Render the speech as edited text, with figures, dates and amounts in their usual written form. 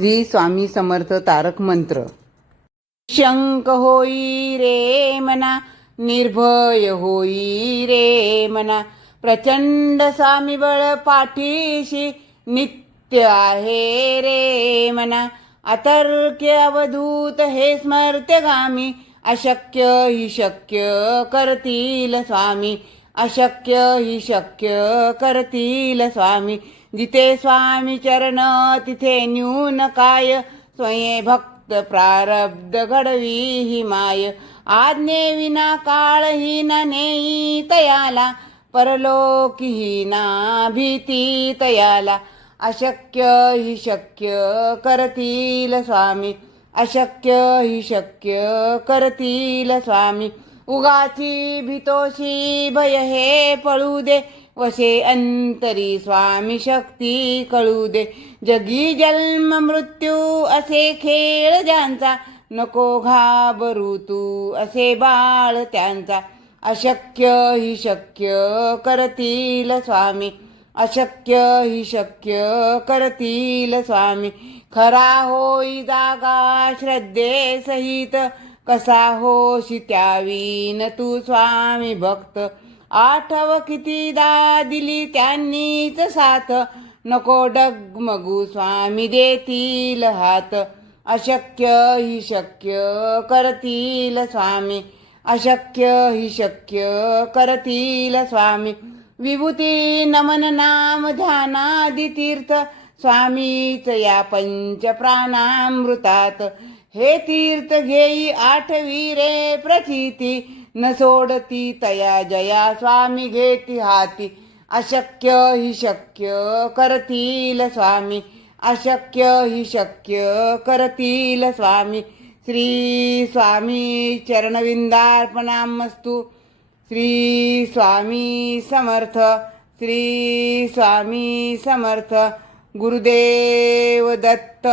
श्री स्वामी समर्थ तारक मंत्र। शंक होई रे मना, निर्भय होई रे मना, प्रचंड स्वामी बळ पाठीशी नित्य आहे रे मना। अतर्क्य अवधूत हे स्मर्त्यगामी, अशक्य ही शक्य करतील स्वामी, अशक्य ही शक्य करतील स्वामी। जिथे स्वामी चरण तिथे न्यून काय, स्वयं भक्त प्रारब्ध घडवी ही माय। आज्ञेविना काळहीन नेई तयाला, परलोकीहीना भीती तयाला। अशक्य ही शक्य करतील स्वामी, अशक्य ही शक्य करतील स्वामी। उगाची भीतोशी भय हे पळू दे, वसे अंतरी स्वामी शक्ती कळू दे। जगी जन्म मृत्यू असे खेळ ज्यांचा, नको घाबरू तू असे बाळ त्यांचा। अशक्य ही शक्य करतील स्वामी, अशक्य ही शक्य करतील स्वामी। खरा होई जागा श्रद्धे सहित, कसा होशी त्यावीन तू स्वामी भक्त। आठव कितीदा दिली त्यांनीच साथ, नको डगमगू स्वामी देतील हात। अशक्य ही शक्य करतील स्वामी, अशक्य ही शक्य करतील स्वामी। विभूती नमन नाम ध्यानादि तीर्थ, स्वामीच या पंच प्राणामृतात। हे तीर्थ घेई आठवी रे प्रचिती, न सोडती तया जया स्वामी घेती हाती। अशक्य ही शक्य करतील स्वामी, अशक्य ही शक्य करतील स्वामी। श्री स्वामी चरणविंदार्पणामस्तु। श्री स्वामी समर्थ, श्री स्वामी समर्थ। गुरुदेव दत्त।